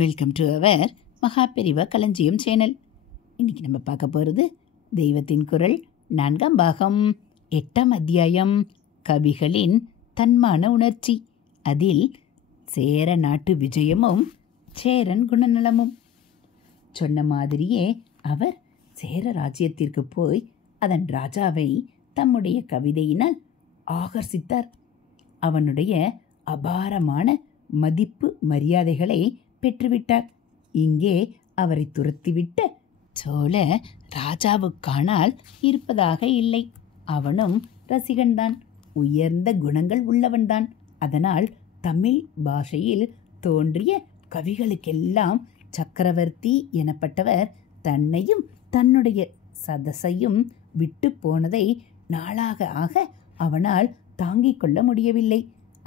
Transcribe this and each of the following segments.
Welcome to our Maha Periyava களஞ்சியம் channel. இன்னைக்கு நம்ம பார்க்க போகிறது தெய்வத்தின் குரல் 4ஆம் பாகம் 8ஆம் அத்தியாயம் கவிகளின் தன்மான உணர்ச்சி. அதில் சேர நாட்டு விஜயமும் சேரன் குணநலமும். சொன்ன மாதிரியே அவர் சேர ராஜ்யத்திற்கு போய் அதன் ராஜாவை தம்முடைய கவிதையினால் ஆகர்ஷித்தார். அவனுடைய அபாரமான மதிப்பு மரியாதைகளை பெற்றுவிட்டார். இங்கே அவரை துரத்திவிட்ட சோழ ராஜாவுக்கானால் இருப்பதாக இல்லை. அவனும் ரசிகன்தான், உயர்ந்த குணங்கள் உள்ளவன்தான். அதனால் தமிழ் பாஷையில் தோன்றிய கவிகளுக்கெல்லாம் சக்கரவர்த்தி எனப்பட்டவர் தன்னையும் தன்னுடைய சதசையும் விட்டு போனதை நாளாக ஆக அவனால் தாங்கிக் கொள்ள முடியவில்லை.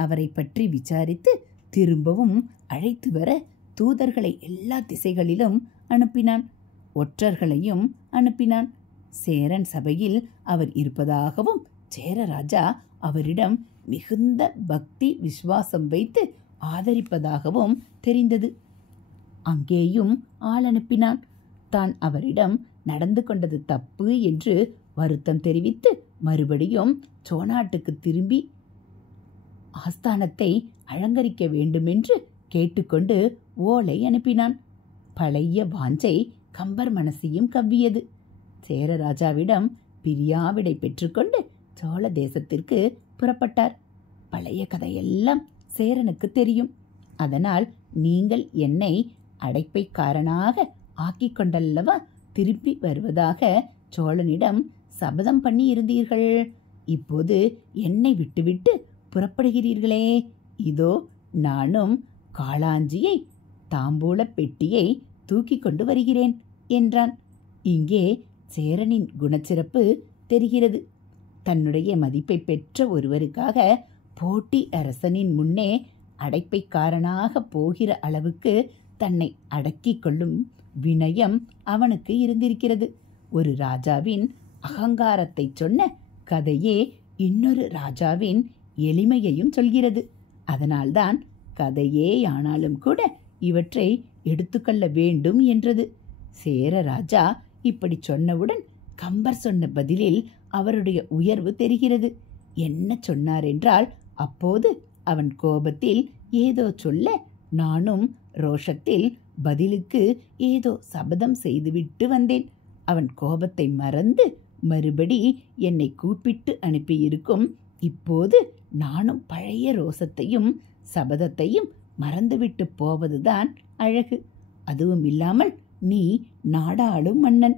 அவரை பற்றி விசாரித்து திரும்பவும் அழைத்து வர தூதர்களை எல்லா திசைகளிலும் அனுப்பினான். ஒற்றர்களையும் அனுப்பினான். சேரன் சபையில் அவர் இருப்பதாகவும் சேரராஜா அவரிடம் மிகுந்த பக்தி விசுவாசம் வைத்து ஆதரிப்பதாகவும் தெரிந்தது. அங்கேயும் ஆள் அனுப்பினான். தான் அவரிடம் நடந்து கொண்டது தப்பு என்று வருத்தம் தெரிவித்து மறுபடியும் சோழநாட்டுக்கு திரும்பி ஆஸ்தானத்தை அலங்கரிக்க வேண்டுமென்று கேட்டுக்கொண்டு ஓலை அனுப்பினான். பழைய வாஞ்சை கம்பர் மனசையும் கவ்வியது. சேரராஜாவிடம் பிரியாவிடை பெற்றுக்கொண்டு சோழ தேசத்திற்கு புறப்பட்டார். பழைய கதையெல்லாம் சேரனுக்கு தெரியும். அதனால் நீங்கள் என்னை அடைப்பைக்காரனாக ஆக்கிக் கொண்டல்லவா திருப்பி வருவதாக சோழனிடம் சபதம் பண்ணி இருந்தீர்கள். இப்போது என்னை விட்டுவிட்டு புறப்படுகிறீர்களே. இதோ நானும் காளாஞ்சியை தாம்பூல பெட்டியை தூக்கி கொண்டு வருகிறேன் என்றான். இங்கே சேரனின் குணச்சிறப்பு தெரிகிறது. தன்னுடைய மதிப்பை பெற்ற ஒருவருக்காக போட்டி அரசனின் முன்னே அடைப்பைக்காரனாக போகிற அளவுக்கு தன்னை அடக்கிக் கொள்ளும் வினயம் அவனுக்கு இருந்திருக்கிறது. ஒரு ராஜாவின் அகங்காரத்தை சொன்ன கதையே இன்னொரு ராஜாவின் எளிமையையும் சொல்கிறது. அதனால்தான் கதையேயானாலும் கூட இவற்றை எடுத்துக்கொள்ள வேண்டும் என்றது. சேர ராஜா இப்படி சொன்னவுடன் கம்பர் சொன்ன பதிலில் அவருடைய உயர்வு தெரிகிறது. என்ன சொன்னார் என்றால், அப்போது அவன் கோபத்தில் ஏதோ சொல்ல, நானும் ரோஷத்தில் பதிலுக்கு ஏதோ சபதம் செய்துவிட்டு வந்தேன். அவன் கோபத்தை மறந்து மறுபடி என்னை கூப்பிட்டு அனுப்பியிருக்கும். இப்போது நானும் பழைய ரோசத்தையும் சபதத்தையும் மறந்துவிட்டு போவதுதான் அழகு. அதுவும் இல்லாமல் நீ நாடாளும் மன்னன்.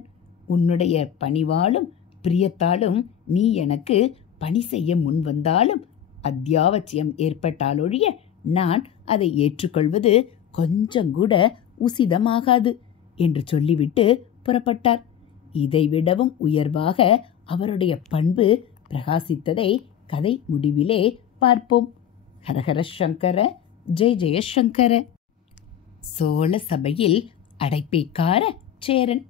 உன்னுடைய பணிவாலும் பிரியத்தாலும் நீ எனக்கு பணி செய்ய முன் வந்தாலும் அத்தியாவசியம் ஏற்பட்டாலொழிய நான் அதை ஏற்றுக்கொள்வது கொஞ்சம் கூட உசிதமாகாது என்று சொல்லிவிட்டு புறப்பட்டார். இதைவிடவும் உயர்வாக அவருடைய பண்பு பிரகாசித்ததை கதை முடிவிலே பார்ப்போம். ஹரஹர சங்கர, ஜெய ஜெய சங்கர. சோழ சபையில் அடைப்பைக்கார சேரன்.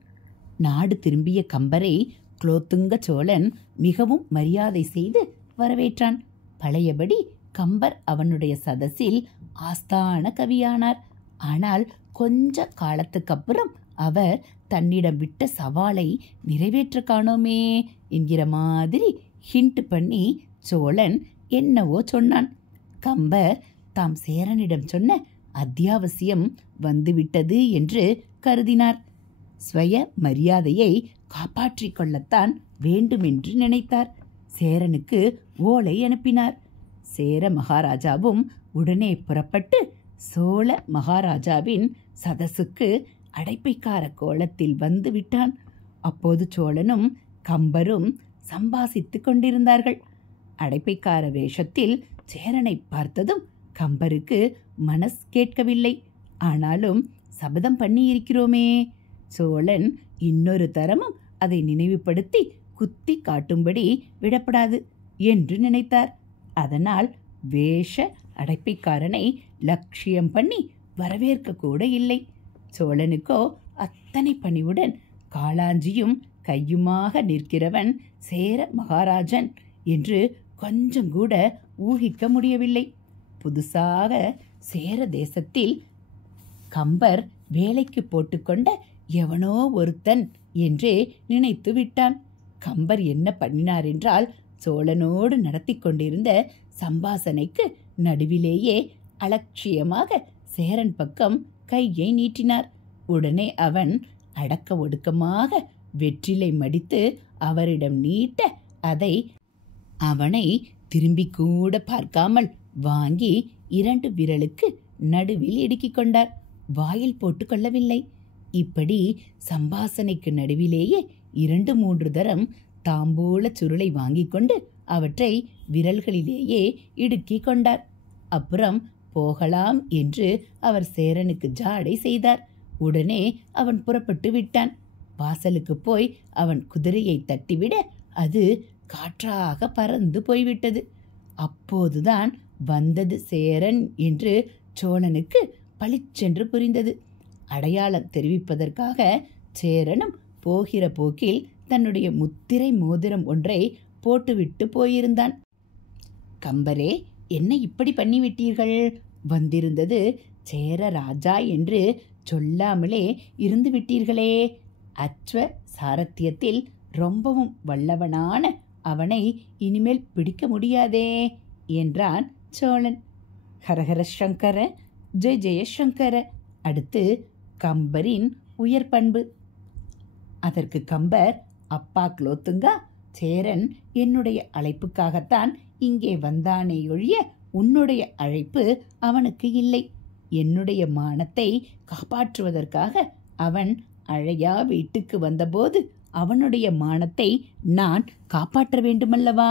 நாடு திரும்பிய கம்பரை குலோத்துங்க சோழன் மிகவும் மரியாதை செய்து வரவேற்றான். பழையபடி கம்பர் அவனுடைய சதசில் ஆஸ்தான கவியானார். ஆனால் கொஞ்ச காலத்துக்கப்புறம் அவர் தன்னிடம் விட்ட சவாலை நிறைவேற்ற காணோமே என்கிற மாதிரி ஹிண்ட் பண்ணி சோழன் என்னவோ சொன்னான். கம்பர் தாம் சேரனிடம் சொன்ன அத்தியாவசியம் வந்துவிட்டது என்று கருதினார். ஸ்வய மரியாதையை காப்பாற்றிக் கொள்ளத்தான் வேண்டுமென்று நினைத்தார். சேரனுக்கு ஓலை அனுப்பினார். சேர மகாராஜாவும் உடனே புறப்பட்டு சோழ மகாராஜாவின் சதசுக்கு அடைப்பைக்கார கோலத்தில் வந்து விட்டான். அப்போது சோழனும் கம்பரும் சம்பாசித்துக் கொண்டிருந்தார்கள். அடைப்பைக்கார வேஷத்தில் சேரனை பார்த்ததும் கம்பருக்கு மனஸ் கேட்கவில்லை. ஆனாலும் சபதம் பண்ணி இருக்கிறோமே, சோழன் இன்னொரு தரமும் அதை நினைவுபடுத்தி குத்தி காட்டும்படி விடப்படாது என்று நினைத்தார். அதனால் வேஷ அடைப்பைக்காரனை லட்சியம் பண்ணி வரவேற்க கூட இல்லை. சோழனுக்கோ அத்தனை பணிவுடன் காளாஞ்சியும் கையுமாக நிற்கிறவன் சேர மகாராஜன் என்று கொஞ்சம் கூட ஊகிக்க முடியவில்லை. புதுசாக சேர தேசத்தில் கம்பர் வேலைக்கு போட்டுக்கொண்ட எவனோ ஒருத்தன் என்றே நினைத்து விட்டான். கம்பர் என்ன பண்ணினார் என்றால், சோழனோடு நடத்தி கொண்டிருந்த சம்பாசனைக்கு நடுவிலேயே அலட்சியமாக சேரன் பக்கம் கையை நீட்டினார். உடனே அவன் அடக்க ஒடுக்கமாக வெற்றிலை மடித்து அவரிடம் நீட்ட அதை அவனை திரும்பி கூட பார்க்காமல் வாங்கி 2 விரலுக்கு நடுவில் இடுக்கிக் கொண்டார். வாயில் போட்டு கொள்ளவில்லை. இப்படி சம்பாசனைக்கு நடுவிலேயே 2-3 தரம் தாம்பூல சுருளை வாங்கி கொண்டு அவற்றை விரல்களிலேயே இடுக்கிக் கொண்டார். அப்புறம் போகலாம் என்று அவர் சேரனுக்கு ஜாடை செய்தார். உடனே அவன் புறப்பட்டு விட்டான். வாசலுக்கு போய் அவன் குதிரையை தட்டிவிட அது காற்றாக பறந்து போய்விட்டது. அப்போதுதான் வந்தது சேரன் என்று சோழனுக்கு பளிச்சென்று புரிந்தது. அடையாளம் தெரிவிப்பதற்காக சேரனும் போகிற போக்கில் தன்னுடைய முத்திரை மோதிரம் ஒன்றை போட்டுவிட்டு போயிருந்தான். கம்பரே, என்ன இப்படி பண்ணிவிட்டீர்கள்? வந்திருந்தது சேர ராஜா என்று சொல்லாமலே இருந்து விட்டீர்களே. அஸ்வ சாரத்தியத்தில் ரொம்பவும் வல்லவனான அவனை இனிமேல் பிடிக்க முடியாதே என்றான் சோழன். ஹரஹர சங்கர, ஜெய ஜெயசங்கர. அடுத்து கம்பரின் உயர் பண்பு. அதற்கு கம்பர், அப்பா குலோத்துங்கா, சேரன் என்னுடைய அழைப்புக்காகத்தான் இங்கே வந்தானே ஒழிய உன்னுடைய அழைப்பு அவனுக்கு இல்லை. என்னுடைய மானத்தை காப்பாற்றுவதற்காக அவன் அழையா வீட்டுக்கு வந்தபோது அவனுடைய மானத்தை நான் காப்பாற்ற வேண்டுமல்லவா?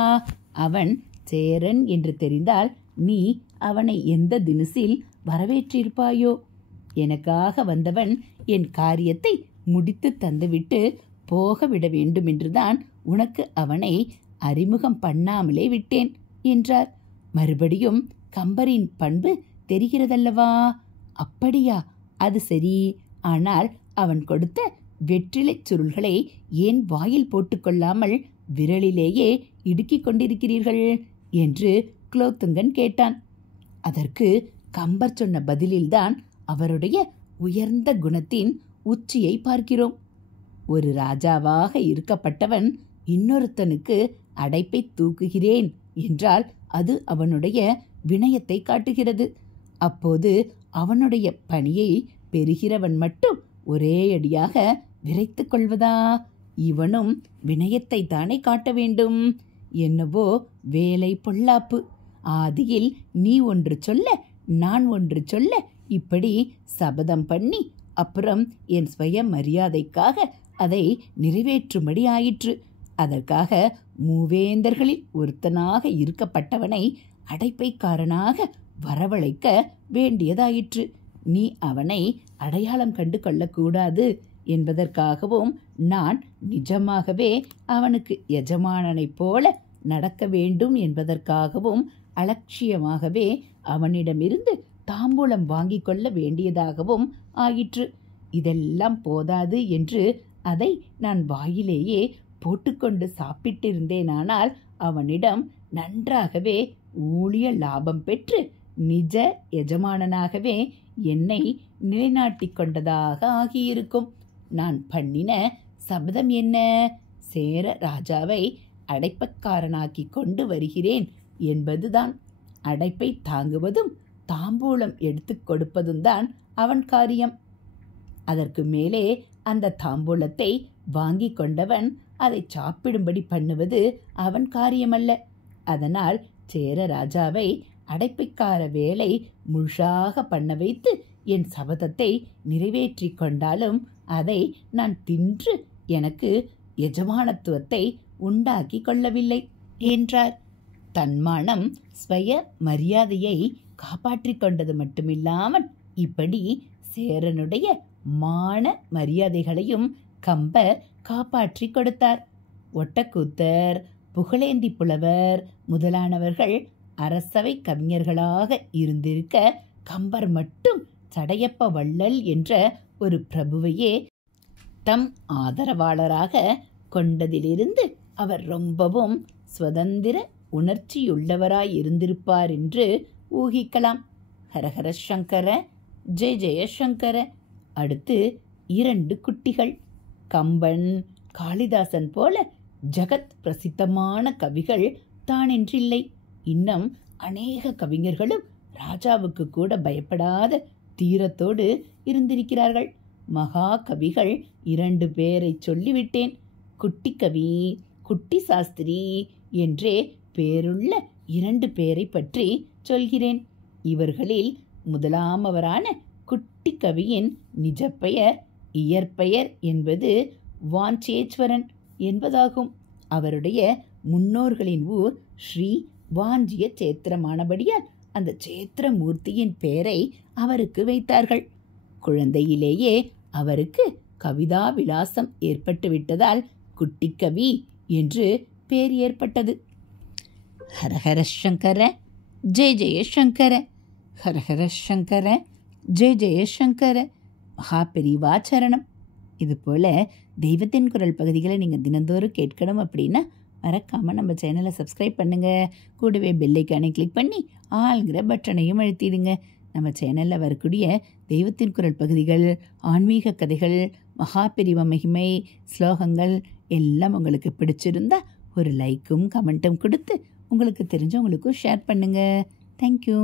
அவன் சேரன் என்று தெரிந்தால் நீ அவனை எந்த தினசில் வரவேற்றிருப்பாயோ? எனக்காக வந்தவன் என் காரியத்தை முடித்து தந்துவிட்டு போக விட வேண்டுமென்றுதான் உனக்கு அவனை அறிமுகம் பண்ணாமலே விட்டேன் என்றார். மறுபடியும் கம்பரின் பண்பு தெரிகிறதல்லவா? அப்படியா? அது சரி. ஆனால் அவன் கொடுத்த வெற்றிலை சுருள்களை ஏன் வாயில் போட்டுக்கொள்ளாமல் விரலிலேயே இடுக்கிக் கொண்டிருக்கிறீர்கள் என்று குலோத்துங்கன் கேட்டான். அதற்கு கம்பர் சொன்ன பதிலில்தான் அவருடைய உயர்ந்த குணத்தின் உச்சியை பார்க்கிறோம். ஒரு ராஜாவாக இருக்கப்பட்டவன் இன்னொருத்தனுக்கு அடைப்பை தூக்குகிறேன் என்றால் அது அவனுடைய வினயத்தை காட்டுகிறது. அப்போது அவனுடைய பணியை பெறுகிறவன் மட்டும் ஒரே அடியாக விரைத்து கொள்வதா? இவனும் வினயத்தை தானே காட்ட வேண்டும். என்னவோ வேலை பொல்லாப்பு. ஆதியில் நீ ஒன்று சொல்ல நான் ஒன்று சொல்ல இப்படி சபதம் பண்ணி அப்புறம் என் சுய மரியாதைக்காக அதை நிறைவேற்றும்படி ஆயிற்று. அதற்காக மூவேந்தர்களில் ஒருத்தனாக இருக்கப்பட்டவனை அடைப்பைக்காரனாக வரவழைக்க வேண்டியதாயிற்று. நீ அவனை அடையாளம் கண்டு கொள்ளக்கூடாது என்பதற்காகவும் நான் நிஜமாகவே அவனுக்கு எஜமானனைப் போல நடக்க வேண்டும் என்பதற்காகவும் அலட்சியமாகவே அவனிடமிருந்து தாம்பூலம் வாங்கி கொள்ள வேண்டியதாகவும் ஆயிற்று. இதெல்லாம் போதாது என்று அதை நான் வாயிலேயே போட்டுக்கொண்டு சாப்பிட்டிருந்தேனானால் அவனிடம் நன்றாகவே ஊழிய லாபம் பெற்று நிஜ எஜமானனாகவே என்னை நிலைநாட்டிக் கொண்டதாக ஆகியிருக்கும். நான் பண்ணின சபதம் என்ன? சேர ராஜாவை அடைப்பக்காரனாக்கி கொண்டு வருகிறேன் என்பதுதான். அடைப்பை தாங்குவதும் தாம்பூலம் எடுத்து கொடுப்பதும் தான் அவன் காரியம். அதற்கு மேலே அந்த தாம்பூலத்தை வாங்கி கொண்டவன் அதை சாப்பிடும்படி பண்ணுவது அவன் காரியமல்ல. அதனால் சேர ராஜாவை அடைப்பைக்கார வேலை முழுசாக பண்ண வைத்து என் சபதத்தை நிறைவேற்றி கொண்டாலும் அதை நான் தின்று எனக்கு எஜமானத்துவத்தை உண்டாக்கி கொள்ளவில்லை என்றார். தன்மானம் ஸ்வய மரியாதையை காப்பாற்றிக் கொண்டது மட்டுமில்லாமல் இப்படி சேரனுடைய மான மரியாதைகளையும் கம்பர் காப்பாற்றி கொடுத்தார். ஒட்டக்கூத்தர், புகழேந்தி புலவர் முதலானவர்கள் அரசவை கவிஞர்களாக இருந்திருக்க கம்பர் மட்டும் சடையப்ப வள்ளல் என்ற ஒரு பிரபுவையே தம் ஆதரவாளராக கொண்டதிலிருந்து அவர் ரொம்பவும் சுதந்திர உணர்ச்சியுள்ளவராயிருந்திருப்பார் என்று ஊகிக்கலாம். ஹரஹர சங்கர, ஜெய ஜெயசங்கர. அடுத்து 2 குட்டிகள். கம்பன், காளிதாசன் போல ஜகத் பிரசித்தமான கவிகள் தானென்றில்லை. இன்னும் அநேக கவிஞர்களும் ராஜாவுக்கு கூட பயப்படாத தீரத்தோடு இருந்திருக்கிறார்கள். மகா கவிகள் 2 பேரை சொல்லிவிட்டேன். குட்டி கவி, குட்டி சாஸ்திரி என்றே பேருள்ள 2 பேரை பற்றி சொல்கிறேன். இவர்களில் முதலாமவரான குட்டி கவியின் நிஜ பெயர், இயற்பெயர் என்பது வாஞ்சேஸ்வரன் என்பதாகும். அவருடைய முன்னோர்களின் ஊர் ஸ்ரீ வாஞ்சிய சேத்திரமானபடியால் அந்த சேத்திரமூர்த்தியின் பெயரை அவருக்கு வைத்தார்கள். குழந்தையிலேயே அவருக்கு கவிதா விலாசம் ஏற்பட்டுவிட்டதால் குட்டிக்கவி என்று பேர் ஏற்பட்டது. ஹரஹர சங்கர ஜெய ஜெயசங்கர, ஹரஹர சங்கர ஜெய ஜெயசங்கர. மகாபெரிவாச்சரணம். இதுபோல் தெய்வத்தின் குரல் பகுதிகளை நீங்கள் தினந்தோறும் கேட்கணும் அப்படின்னா மறக்காமல் நம்ம சேனலை சப்ஸ்கிரைப் பண்ணுங்கள். கூடவே பெல்லைக்கானை கிளிக் பண்ணி ஆள்கிற பட்டனையும் அழுத்திடுங்க. நம்ம சேனலில் வரக்கூடிய தெய்வத்தின் குரல் பகுதிகள், ஆன்மீக கதைகள், மகாபெரிவ மகிமை, ஸ்லோகங்கள் எல்லாம் உங்களுக்கு பிடிச்சிருந்தா ஒரு லைக்கும் கமெண்ட்டும் கொடுத்து உங்களுக்கு தெரிஞ்சவங்களுக்கும் ஷேர் பண்ணுங்கள். தேங்க்யூ.